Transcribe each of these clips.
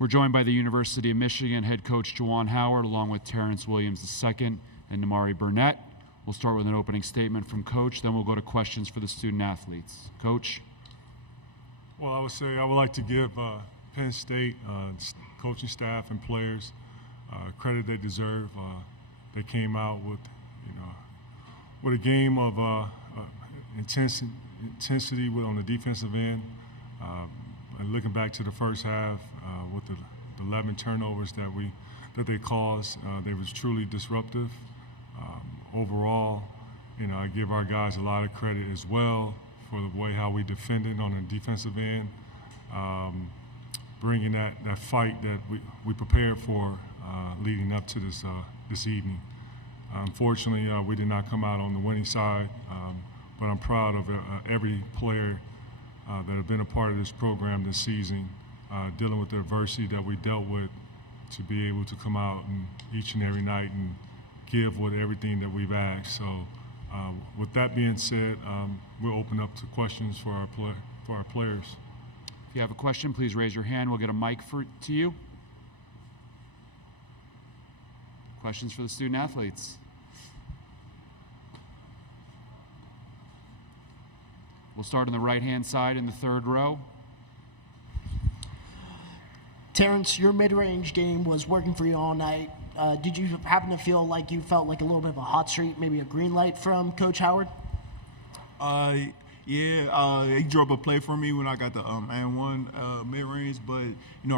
We're joined by the University of Michigan head coach Juwan Howard, along with Terrence Williams II and Namari Burnett. We'll start with an opening statement from Coach, then we'll go to questions for the student athletes. Coach? Well, I would like to give Penn State coaching staff and players credit they deserve. They came out with a game of intensity on the defensive end. And looking back to the first half, with the 11 turnovers that they caused, they was truly disruptive. Overall, I give our guys a lot of credit as well for the way how we defended on the defensive end, bringing that fight that we prepared for leading up to this evening. Unfortunately, we did not come out on the winning side, but I'm proud of every player that have been a part of this program this season, dealing with the adversity that we dealt with, to be able to come out and each and every night and give with everything that we've asked. So with that being said, we'll open up to questions for our players. If you have a question, please raise your hand. We'll get a mic to you. Questions for the student athletes? We'll start on the right-hand side in the third row. Terrence, your mid-range game was working for you all night. Did you happen to feel like you felt like a little bit of a hot streak, maybe a green light from Coach Howard? Yeah, he drew up a play for me when I got the and one mid-range, but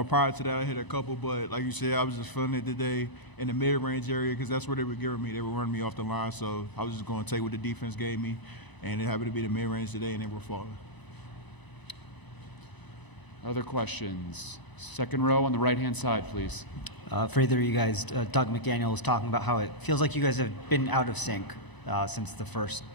prior to that I hit a couple, but like you said, I was just feeling it today in the mid-range area because that's where they were giving me. They were running me off the line, so I was just going to take what the defense gave me, and it happened to be the mid-range today, and they were falling. Other questions? Second row on the right-hand side, please. For either of you guys, Doug McDaniel was talking about how it feels like you guys have been out of sync since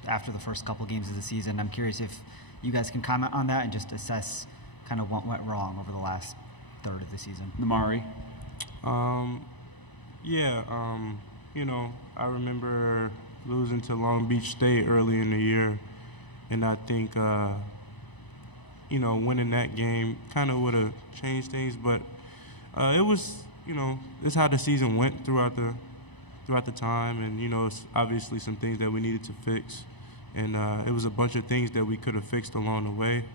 after the first couple games of the season. I'm curious if you guys can comment on that and just assess kind of what went wrong over the last third of the season. Namari? I remember losing to Long Beach State early in the year, and I think, winning that game kind of would have changed things, but it was, it's how the season went throughout the time, and it's obviously some things that we needed to fix, and it was a bunch of things that we could have fixed along the way,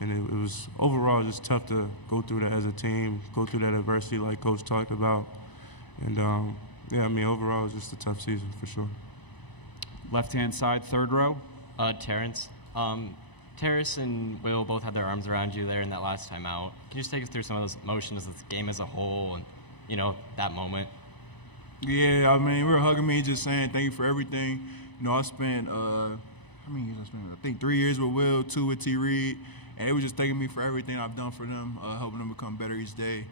and it was overall just tough to go through that as a team, go through that adversity like Coach talked about, and overall it was just a tough season for sure. Left-hand side, third row. Terrence. Terrace and Will both had their arms around you there in that last time out. Can you just take us through some of those emotions of the game as a whole and, that moment? Yeah, we were hugging me, just saying thank you for everything. I spent, how many years I spent? I think 3 years with Will, 2 with T. Reed, and it was just thanking me for everything I've done for them, helping them become better each day.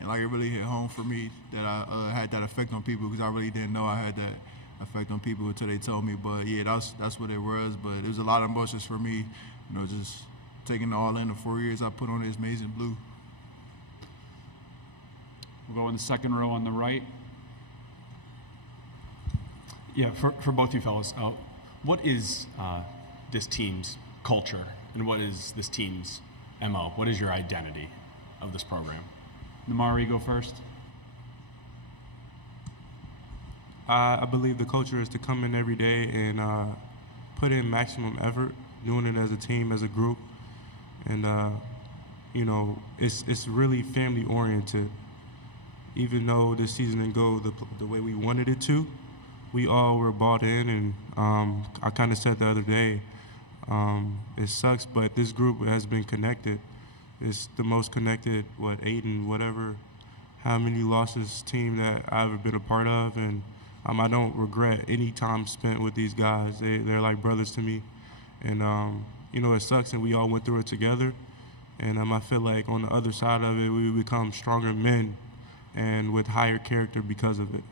And it really hit home for me that I had that effect on people because I really didn't know I had that effect on people until they told me. But yeah, that's what it was. But it was a lot of emotions for me, just taking it all in the 4 years I put on this amazing blue. We'll go in the second row on the right. Yeah, for both you fellas, what is this team's culture and what is this team's MO? What is your identity of this program? Namari, go first. I believe the culture is to come in every day and put in maximum effort, doing it as a team, as a group, and it's really family oriented. Even though this season didn't go the way we wanted it to, we all were bought in, and I kind of said the other day, it sucks, but this group has been connected. It's the most connected, 8 and whatever, how many losses team that I've ever been a part of, and I don't regret any time spent with these guys. They're like brothers to me, and it sucks, and we all went through it together, and I feel like on the other side of it, we become stronger men and with higher character because of it.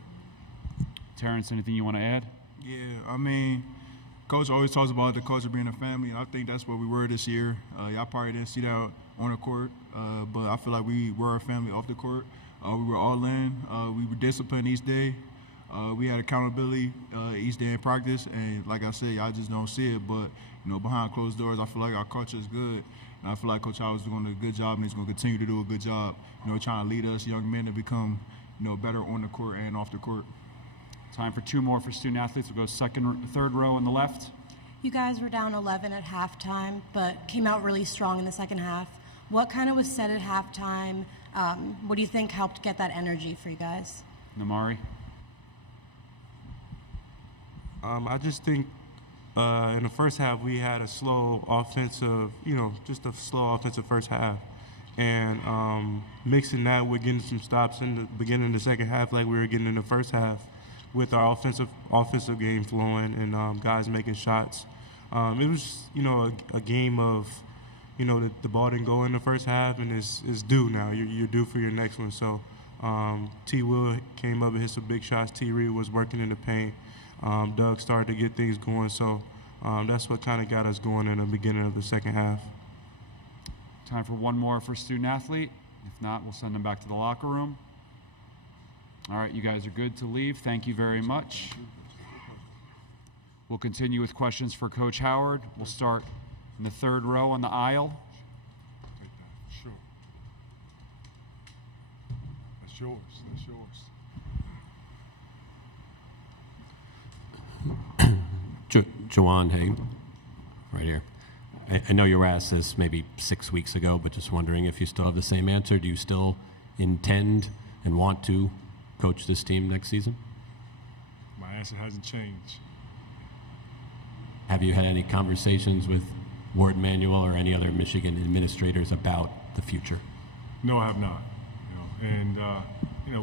Terrence, anything you want to add? Yeah, Coach always talks about the culture being a family, and I think that's what we were this year. Y'all probably didn't see that on the court, but I feel like we were a family off the court. We were all in. We were disciplined each day. We had accountability each day in practice, and like I said, y'all just don't see it. But behind closed doors, I feel like our culture is good, and I feel like Coach Howard's doing a good job, and he's going to continue to do a good job. Trying to lead us young men to become better on the court and off the court. Time for two more for student athletes. We'll go third row on the left. You guys were down 11 at halftime, but came out really strong in the second half. What kind of was said at halftime? What do you think helped get that energy for you guys? Namari. I just think in the first half we had a slow offensive, just a slow offensive first half. And mixing that with getting some stops in the beginning of the second half like we were getting in the first half with our offensive game flowing and guys making shots. It was, a game of, the ball didn't go in the first half and it's due now. You're due for your next one. So T. Will came up and hit some big shots. T. Reed was working in the paint. Doug started to get things going. So that's what kind of got us going in the beginning of the second half. Time for one more for student athlete. If not, we'll send them back to the locker room. All right, you guys are good to leave. Thank you very much. We'll continue with questions for Coach Howard. We'll start in the third row on the aisle. Take that. Sure. That's yours. That's yours. Juwan, hey, right here. I know you were asked this maybe 6 weeks ago, but just wondering if you still have the same answer. Do you still intend and want to coach this team next season? My answer hasn't changed. Have you had any conversations with Ward Manuel or any other Michigan administrators about the future? No, I have not.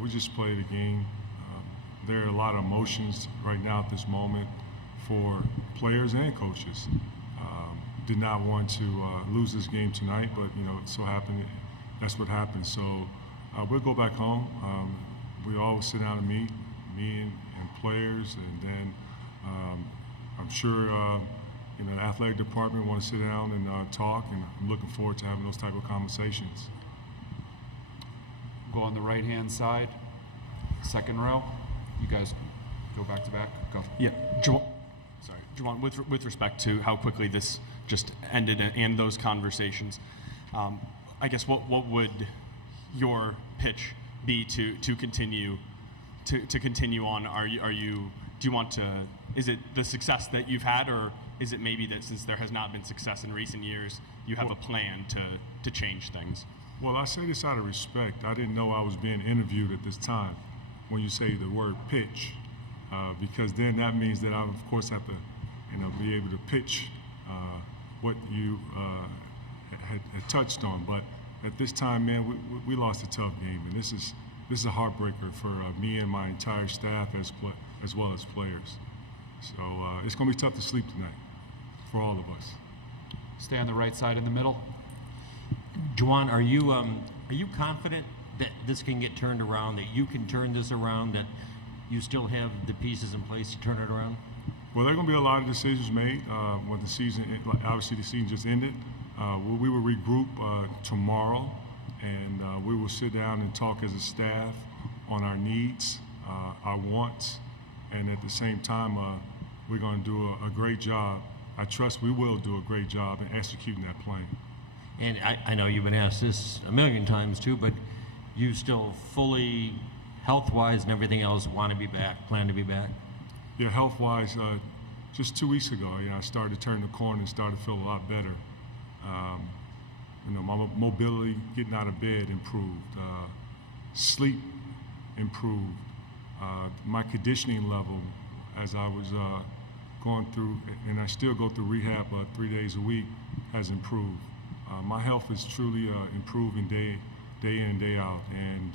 We just played a game. There are a lot of emotions right now at this moment for players and coaches. Did not want to lose this game tonight, but it so happened that's what happened. So we'll go back home. We always sit down and meet, me and players, and then I'm sure the athletic department want to sit down and talk, and I'm looking forward to having those type of conversations. Go on the right-hand side, second row. You guys go back to back. Go. Yeah, Juwan, with respect to how quickly this just ended and those conversations, I guess what would your pitch be to continue to continue on? Do you want to? Is it the success that you've had, or is it maybe that since there has not been success in recent years, you have a plan to change things? Well, I say this out of respect. I didn't know I was being interviewed at this time when you say the word pitch, because then that means that I, of course, have to, be able to pitch what you had touched on. But at this time, man, we lost a tough game, and this is a heartbreaker for me and my entire staff as well as players. So it's going to be tough to sleep tonight for all of us. Stay on the right side in the middle. Juwan, are you confident that this can get turned around, that you can turn this around, that you still have the pieces in place to turn it around? Well, there are going to be a lot of decisions made when the season, obviously the season just ended. We will regroup tomorrow, and we will sit down and talk as a staff on our needs, our wants, and at the same time, we're going to do a great job. I trust we will do a great job in executing that plan. And I know you've been asked this a million times too, but you still fully, health-wise and everything else, want to be back, plan to be back? Yeah, health-wise, just 2 weeks ago, I started to turn the corner and started to feel a lot better. My mobility, getting out of bed improved, sleep improved, my conditioning level as I was going through, and I still go through rehab 3 days a week, has improved. My health is truly improving day in and day out, and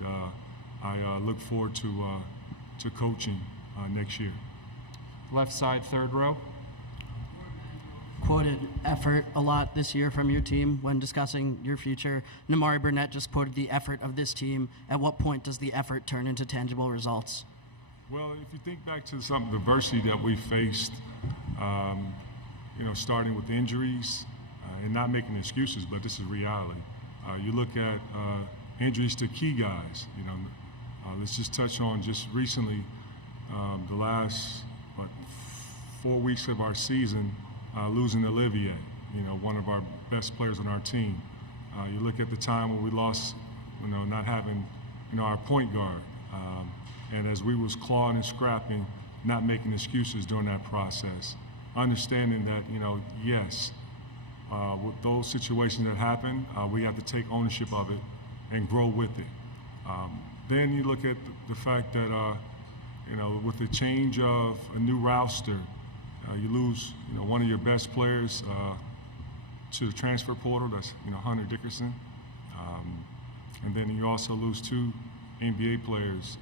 I look forward to coaching next year. Left side, third row. Quoted effort a lot this year from your team when discussing your future. Namari Burnett just quoted the effort of this team. At what point does the effort turn into tangible results? Well, if you think back to some adversity that we faced, starting with injuries, and not making excuses, but this is reality. You look at injuries to key guys. Let's just touch on just recently the last 4 weeks of our season, losing Olivier, one of our best players on our team. You look at the time when we lost, not having, our point guard. And as we was clawing and scrapping, not making excuses during that process, understanding that, yes, with those situations that happen, we have to take ownership of it and grow with it. Then you look at the fact that, with the change of a new roster, you lose, one of your best players to the transfer portal. That's, Hunter Dickerson. And then you also lose 2 NBA players,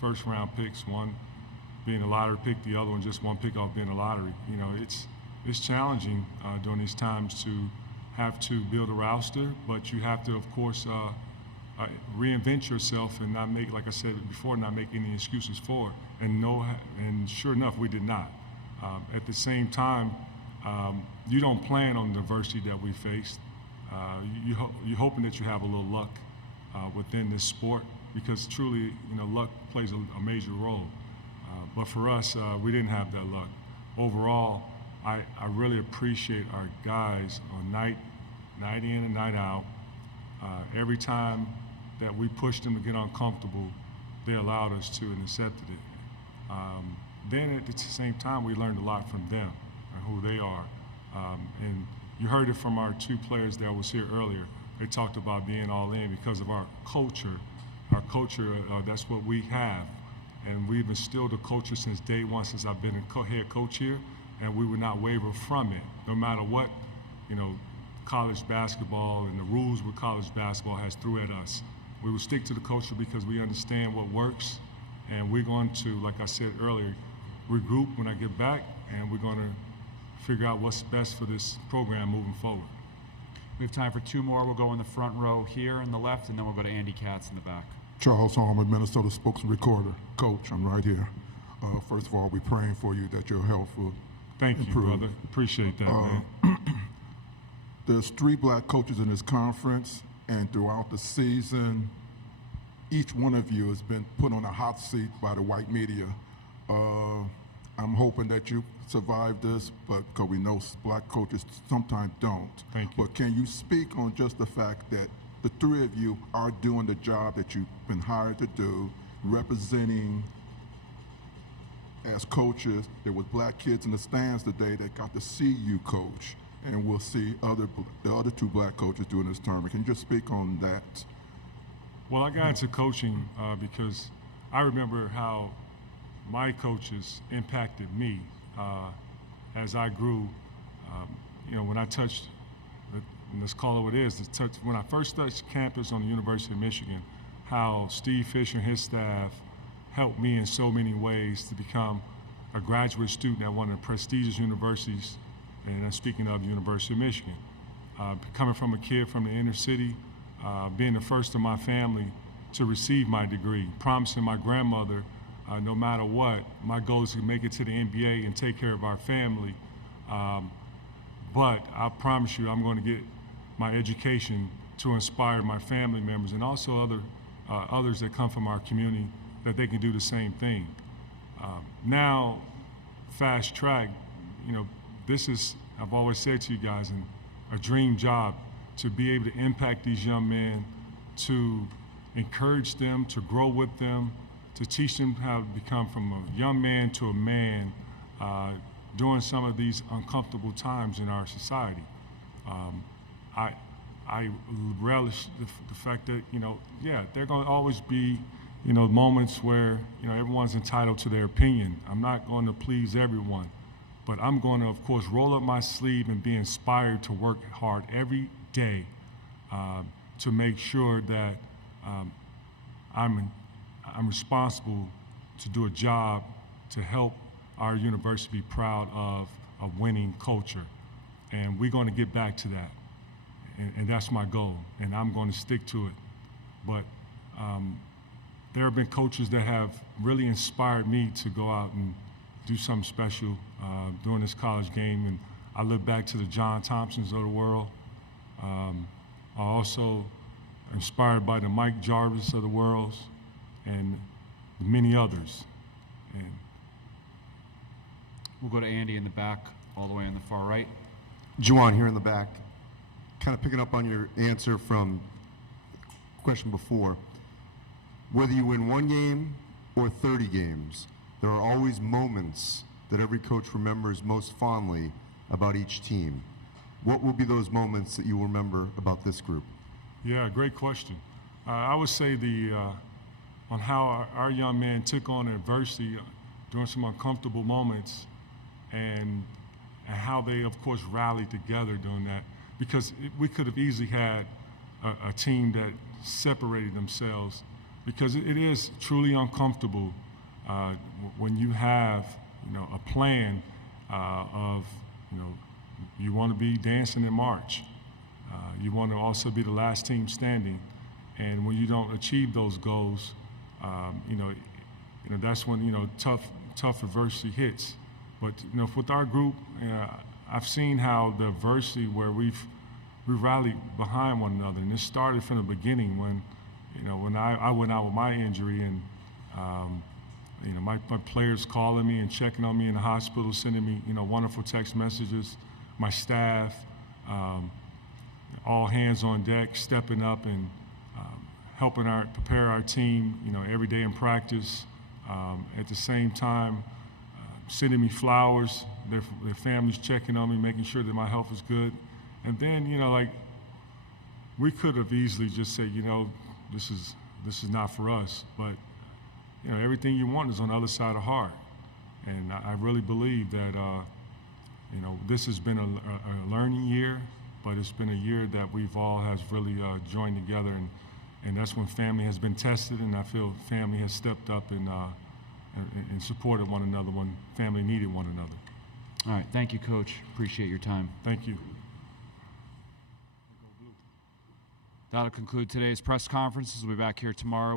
first-round picks, one being a lottery pick, the other one just one pick off being a lottery. It's challenging during these times to have to build a roster, but you have to, of course, reinvent yourself and not make, like I said before, not make any excuses for it. And sure enough, we did not. At the same time, you don't plan on the adversity that we faced. You're hoping that you have a little luck within this sport, because truly, luck plays a major role. But for us, we didn't have that luck. Overall, I really appreciate our guys on night in and night out. Every time that we pushed them to get uncomfortable, they allowed us to and accepted it. Then at the same time, we learned a lot from them and who they are. And you heard it from our 2 players that was here earlier. They talked about being all in because of our culture. Our culture, that's what we have. And we've instilled a culture since day one, since I've been a head coach here, and we would not waver from it, no matter what, college basketball and the rules with college basketball has threw at us. We will stick to the culture because we understand what works, and we're going to, like I said earlier, regroup when I get back, and we're going to figure out what's best for this program moving forward. We have time for 2 more. We'll go in the front row here in the left, and then we'll go to Andy Katz in the back. Charles Harmer, Minnesota spokesman recorder. Coach, I'm right here. First of all, we're praying for you that your health will Thank improve. you, brother. Appreciate that, man. There's 3 black coaches in this conference, and throughout the season, each one of you has been put on a hot seat by the white media. I'm hoping that you survive this, but because we know black coaches sometimes don't. Thank you. But can you speak on just the fact that the 3 of you are doing the job that you've been hired to do, representing as coaches? There was black kids in the stands today that got to see you coach, and we'll see the other 2 black coaches during this tournament. Can you just speak on that? Well, I got into coaching because I remember how my coaches impacted me as I grew. When I touched, and let's call it what it is, when I first touched campus on the University of Michigan, how Steve Fisher and his staff helped me in so many ways to become a graduate student at one of the prestigious universities, and I'm speaking of the University of Michigan. Coming from a kid from the inner city, being the first in my family to receive my degree, promising my grandmother, no matter what, my goal is to make it to the NBA and take care of our family. But I promise you, I'm going to get my education to inspire my family members and also others that come from our community, that they can do the same thing. Now, fast track, this is, I've always said to you guys, a dream job to be able to impact these young men, to encourage them, to grow with them, to teach them how to become from a young man to a man during some of these uncomfortable times in our society. I relish the fact that, there are going to always be, moments where, everyone's entitled to their opinion. I'm not going to please everyone, but I'm going to, of course, roll up my sleeve and be inspired to work hard every day to make sure that I'm responsible to do a job to help our university be proud of a winning culture. And we're going to get back to that. And that's my goal, and I'm going to stick to it. But there have been coaches that have really inspired me to go out and do something special during this college game. And I look back to the John Thompsons of the world. I also inspired by the Mike Jarvis of the world and many others. And We'll go to Andy in the back, all the way on the far right. Juwan here in the back. Kind of picking up on your answer from the question before. Whether you win 1 game or 30 games, there are always moments that every coach remembers most fondly about each team. What will be those moments that you will remember about this group? yeah, great question. I would say on how our young men took on adversity during some uncomfortable moments, and how they, of course, rallied together during that. Because we could have easily had a team that separated themselves, because it is truly uncomfortable when you have, a plan of, you want to be dancing in March. You want to also be the last team standing, and when you don't achieve those goals, that's when tough adversity hits. But with our group, I've seen how the adversity where we rallied behind one another, and this started from the beginning when I went out with my injury, and my players calling me and checking on me in the hospital, sending me wonderful text messages. My staff, all hands on deck, stepping up and helping prepare our team, every day in practice. At the same time, sending me flowers, their families checking on me, making sure that my health is good. And then, we could have easily just said, this is not for us. But, everything you want is on the other side of hard. And I really believe that, this has been a learning year, but it's been a year that we've all has really joined together. And that's when family has been tested, and I feel family has stepped up and supported one another when family needed one another. All right, thank you, Coach. Appreciate your time. Thank you. That'll conclude today's press conferences. We'll be back here tomorrow.